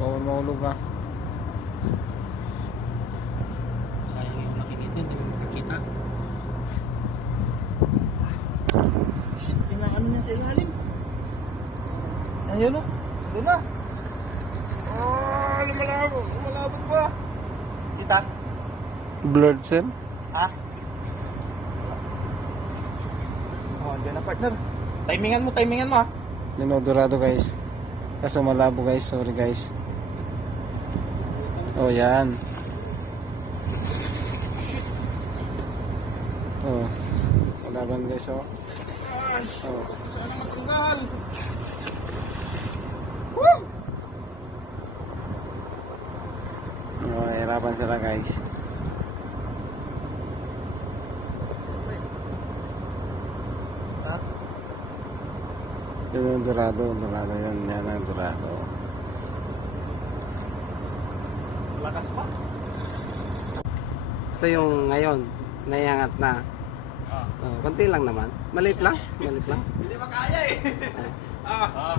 Bawal mahulog ha. Sayang yung laki nito, hindi mo makakita. Shit, ano niya sa ilalim. Ayun o. Doon na. Lumalabot pa. Kita? Blurred sir. Ha? Oh, andyan na partner. Timingan mo ha. Dinodorado guys. Kaso malabo guys, sorry guys. Oh yan. Oh. Malaban guys oh. Oh. Sana matanggal. Woo! Oh, hirapan sila guys. Ha? Dorado yan, yan ang dorado. Lakas pa. Ito yung ngayon, naiangat na. Ah. Konti lang naman. Maliit lang. Hindi makaya eh. Ah.